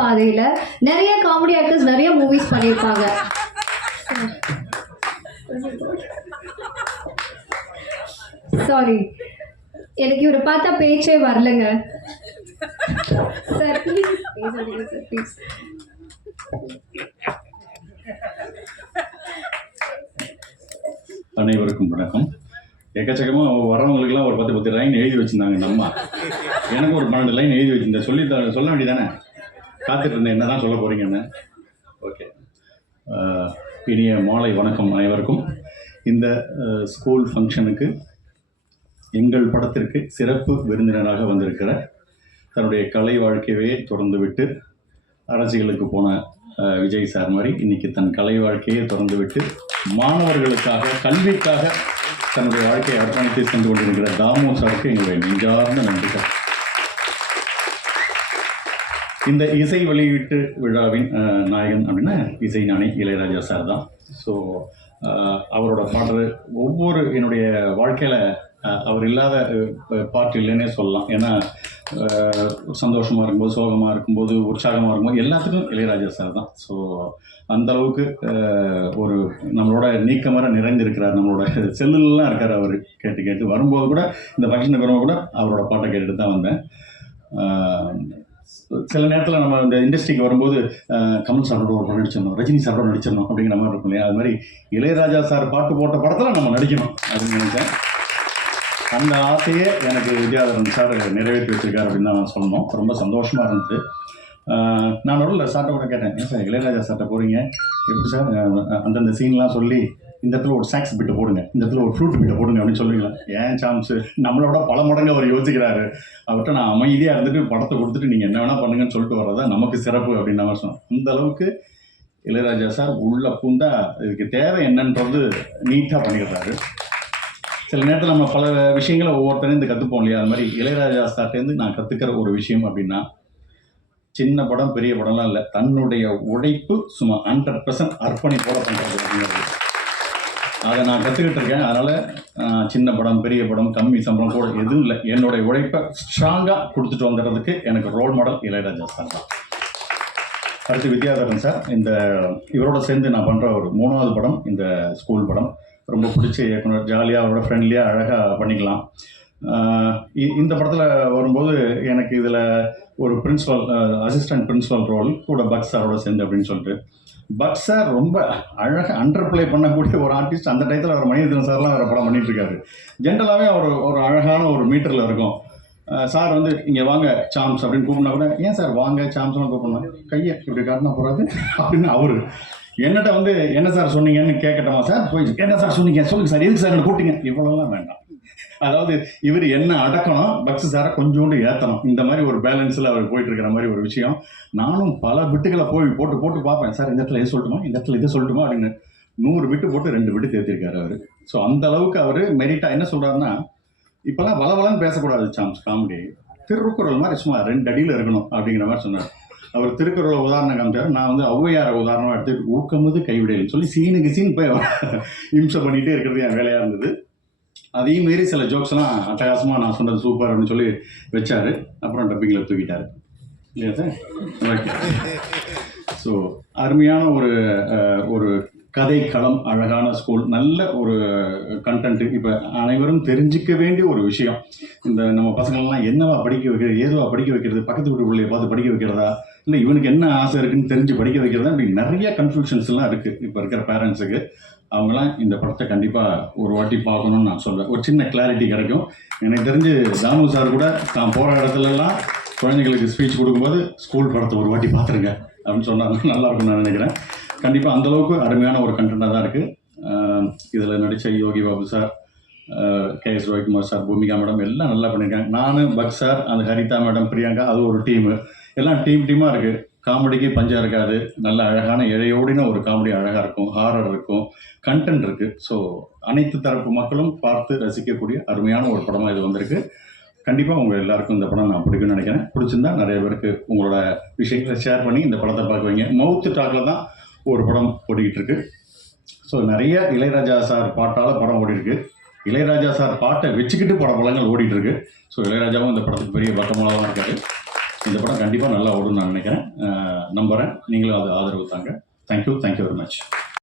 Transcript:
பாதையில நிறைய comedy actors நிறைய மூவிஸ் பண்ணியிருப்பாங்க சாரி எனக்கு இவரை பார்த்தா பேச்சே வரலங்க. சார் ப்ளீஸ் பேசாதீங்க சார் ப்ளீஸ் அனைவருக்கும் வணக்கம். எக்கச்சக்கமாக வரவங்களுக்குலாம் ஒரு பத்து பத்து லைன் எழுதி வச்சுருந்தாங்க நம்ம. எனக்கு ஒரு பன்னெண்டு லைன் எழுதி வச்சிருந்தேன். சொல்லி த- சொல்ல வேண்டியதானே காத்துட்டு இருந்தேன். என்னதான் சொல்ல போறீங்கன்னு. ஓகே இனிய மாலை வணக்கம் அனைவருக்கும். இந்த ஸ்கூல் ஃபங்க்ஷனுக்கு எங்கள் படத்திற்கு சிறப்பு விருந்தினராக வந்திருக்கிற தன்னுடைய கலை வாழ்க்கையவே தொடர்ந்து விட்டு அரசியலுக்கு போன விஜய் சார் மாதிரி இன்னைக்கு தன் கலை வாழ்க்கையை திறந்துவிட்டு மாணவர்களுக்காக கல்விக்காக தன்னுடைய வாழ்க்கையை அர்ப்பணித்து சென்று கொண்டிருக்கிற தாமோ சாருக்கு எங்களுடைய நெஞ்சார்ந்த நன்றிகள். இந்த இசை வெளியீட்டு விழாவின் நாயகன் அப்படின்னா இசை நானே இளையராஜா சார் தான். ஸோ அவரோட பாடல் ஒவ்வொரு என்னுடைய வாழ்க்கையில் அவர் இல்லாத பாட்டு இல்லைன்னே சொல்லலாம். ஏன்னா சந்தோஷமாக இருக்கும்போது சோகமாக இருக்கும்போது உற்சாகமாக இருக்கும்போது எல்லாத்துக்கும் இளையராஜா சார் தான். ஸோ அந்த அளவுக்கு ஒரு நம்மளோட நீக்கமர நிறைந்திருக்கிறார். நம்மளோட செல்லுலாம் இருக்கார் அவர் கேட்டு கேட்டு. வரும்போது கூட இந்த ஃபங்க்ஷனுக்கு வரும்போது கூட அவரோட பாட்டை கேட்டுட்டு தான் வந்தேன். சில நேரத்தில் நம்ம இந்த இண்டஸ்ட்ரிக்கு வரும்போது கமல் சாரோட ஒரு படம் நடிச்சிடணும் ரஜினி சாரோட நடிச்சிடணும் அப்படிங்கிற மாதிரி இருக்கும் இல்லையா? அது மாதிரி இளையராஜா சார் பாட்டு போட்ட படத்தில் நம்ம நடிக்கணும் அப்படின்னு நினைச்சேன். அந்த ஆசையே எனக்கு வித்யாதரன் சார் நிறைவேற்றி வச்சிருக்காரு அப்படின்னு தான் நான் சொன்னோம் ரொம்ப சந்தோஷமாக இருந்தது. நான் நடுவில் சார்ட்ட கூட கேட்டேன் ஏன் சார் இளையராஜா சார்ட்ட போகிறீங்க எப்படி சார் அந்தந்த சீன்லாம் சொல்லி இந்த இடத்துல ஒரு சாக்ஸ் பிட்டை போடுங்க இந்த இடத்துல ஒரு ஃப்ரூட் பிட்டு போடுங்க அப்படின்னு சொல்லுவீங்களா? ஏன் சாம்ஸ் நம்மளோட பல மடங்கு அவர் யோசிக்கிறாரு. அவர்கிட்ட நான் அமைதியாக இருந்துட்டு படத்தை கொடுத்துட்டு நீங்கள் என்ன வேணால் பண்ணுங்கன்னு சொல்லிட்டு வர்றதா நமக்கு சிறப்பு அப்படின்னு நான் சொன்னோம் அந்த அளவுக்கு இளையராஜா சார் உள்ள பூந்தா இதுக்கு தேவை என்னன்றது நீட்டாக பண்ணிடுறாரு. சில நேரத்தில் நம்ம பல விஷயங்களை ஒவ்வொருத்தரையும் கற்றுப்போம் இல்லையா? அது மாதிரி இளையராஜா சார்ட்டேருந்து நான் கற்றுக்கிற ஒரு விஷயம் அப்படின்னா சின்ன படம் பெரிய படம்லாம் இல்லை தன்னுடைய உழைப்பு சும்மா ஹண்ட்ரட் பர்சன்ட் அர்ப்பணிப்போட பண்ணுறது அப்படிங்கிறது. அதை நான் கற்றுக்கிட்டு இருக்கேன். அதனால் சின்ன படம் பெரிய படம் கம்மி சம்பளம் கூட எதுவும் இல்லை. என்னுடைய உழைப்பை ஸ்ட்ராங்காக கொடுத்துட்டு வந்துடுறதுக்கு எனக்கு ரோல் மாடல் இளையராஜா சார் தான். அடுத்து வித்யாதரன் சார். இந்த இவரோட சேர்ந்து நான் பண்ணுற ஒரு மூணாவது படம் இந்த ஸ்கூல் படம். ரொம்ப பிடிச்ச இயக்குனர் ஜாலியாக அவரோட ஃப்ரெண்ட்லியாக அழகாக பண்ணிக்கலாம். இ- இந்த படத்தில் வரும்போது எனக்கு இதில் ஒரு பிரின்ஸிபல் அசிஸ்டன்ட் பிரின்ஸிபல் ரோல் கூட பக் சாரோட சேர்ந்து அப்படின்னு சொல்லிட்டு பட் சார் ரொம்ப அழகாக அண்டர் பிளே பண்ணக்கூடிய ஒரு ஆர்டிஸ்ட் அந்த டயத்தில் அவர் மணிரத்னம் சார்லாம் அவர் படம் பண்ணிட்டு இருக்காரு ஜென்ரலாகவே அவர் ஒரு அழகான ஒரு மீட்டரில் இருக்கும். சார் வந்து இங்கே வாங்க சாம்ஸ் அப்படின்னு கூப்பிட்டா கூட ஏன் சார் வாங்க சாம்ஸ்லாம் கூப்பிடணும்? கையை இப்படி காட்டினா போகாது அப்படின்னு அவர். என்னட்ட வந்து என்ன சார் சொன்னீங்கன்னு கேட்கட்டமா சார் போய் என்ன சார் சொன்னீங்க? சொல்லுங்க சார் எதுக்கு சார் என்ன கூப்பிட்டீங்க? இவ்வளோலாம் வேண்டாம். அதாவது இவர் என்ன அடக்கணும் பக்ஸ் சாரை கொஞ்சோண்டு ஏற்றணும் இந்த மாதிரி ஒரு பேலன்ஸில் அவர் போயிட்டு இருக்கிற மாதிரி ஒரு விஷயம். நானும் பல விட்டுகளை போய் போட்டு போட்டு பார்ப்பேன். சார் இந்த இடத்துல எது சொல்லட்டுமா? இந்த இடத்துல இது சொல்லட்டுமா? அப்படின்னு நூறு விட்டு போட்டு ரெண்டு விட்டு தேர்த்திருக்காரு அவர். ஸோ அந்த அளவுக்கு அவர் மெரிட்டா என்ன சொல்கிறாருன்னா இப்போல்லாம் வளவலன்னு பேசக்கூடாது சாம்ஸ் காமெடி. திருக்குறள் மாதிரி சும்மா ரெண்டு அடியில் இருக்கணும் அப்படிங்கிற மாதிரி சொன்னார். அவர் திருக்குறளை உதாரணம் காமிச்சார். நான் வந்து ஔவையாரை உதாரணமாக எடுத்து ஊக்கமுது கைவிடையில் சொல்லி சீனுக்கு சீன் போய் அவர் இம்சை பண்ணிகிட்டே இருக்கிறது என் வேலையாக இருந்தது. அதையும் மீறி சில ஜோக்ஸ்லாம் அட்டகாசமாக நான் சொன்னது சூப்பர் அப்படின்னு சொல்லி வச்சார். அப்புறம் டப்பிங்கில் தூக்கிட்டார். இல்லையா சார் ஓகே ஸோ அருமையான ஒரு ஒரு கதை களம் அழகான ஸ்கூல் நல்ல ஒரு கண்டென்ட் இப்போ அனைவரும் தெரிஞ்சிக்க வேண்டிய ஒரு விஷயம். இந்த நம்ம பசங்கள்லாம் என்னவா படிக்க வைக்கிறது ஏதுவா படிக்க வைக்கிறது பக்கத்து வீட்டு பிள்ளைய பார்த்து படிக்க வைக்கிறதா இல்லை இவனுக்கு என்ன ஆசை இருக்குன்னு தெரிஞ்சு படிக்க வைக்கிறதா அப்படி நிறைய கன்ஃபியூஷன்ஸ்லாம் இருக்குது இப்போ இருக்கிற பேரண்ட்ஸுக்கு அவங்களாம் இந்த படத்தை கண்டிப்பாக ஒரு வாட்டி பார்க்கணும்னு நான் சொல்வேன் ஒரு சின்ன கிளாரிட்டி கிடைக்கும். எனக்கு தெரிஞ்சு தாமு சார் கூட தான் போகிற இடத்துலலாம் குழந்தைங்களுக்கு ஸ்பீச் கொடுக்கும்போது ஸ்கூல் படத்தை ஒரு வாட்டி பார்த்துருங்க அப்படின்னு சொன்னாங்க. நல்லா நான் நினைக்கிறேன். கண்டிப்பாக அந்தளவுக்கு அருமையான ஒரு கண்டென்ட்டாக தான் இருக்குது இதில் நடித்த Yogi Babu sir K S Ravikumar sir Bhumika madam எல்லாம் நல்லா பண்ணியிருக்காங்க. நான் பக் சார் அந்த ஹரிதா மேடம் பிரியங்கா அது ஒரு டீமு எல்லாம் டீம் டீமாக இருக்குது காமெடிக்கு பஞ்சம் இருக்காது. நல்ல அழகான இழையோடின ஒரு காமெடி அழகாக இருக்கும். ஹாரர் இருக்கும். கண்டென்ட் இருக்குது ஸோ அனைத்து தரப்பு மக்களும் பார்த்து ரசிக்கக்கூடிய அருமையான ஒரு படமாக இது வந்திருக்கு. கண்டிப்பாக உங்கள் எல்லாருக்கும் இந்த படம் நான் பிடிக்கும்னு நினைக்கிறேன். பிடிச்சிருந்தா நிறைய பேருக்கு உங்களோட விஷயங்களை ஷேர் பண்ணி இந்த படத்தை பார்க்க வைங்க. மவுத்து டாக்கில் தான் ஒரு படம் ஓடிக்கிட்டு இருக்கு. ஸோ நிறைய இளையராஜா சார் பாட்டால் படம் ஓடிருக்கு இளையராஜா சார் பாட்டை வச்சுக்கிட்டு பட படங்கள் ஓடிட்டு இருக்கு ஸோ இளையராஜாவும் இந்த படத்துக்கு பெரிய பக்கமாலாம் இருக்காரு. இந்த படம் கண்டிப்பாக நல்லா ஓடும் நான் நினைக்கிறேன். நம்புகிறேன் நீங்களும் அது ஆதரவு தாங்க. Thank you thank you very much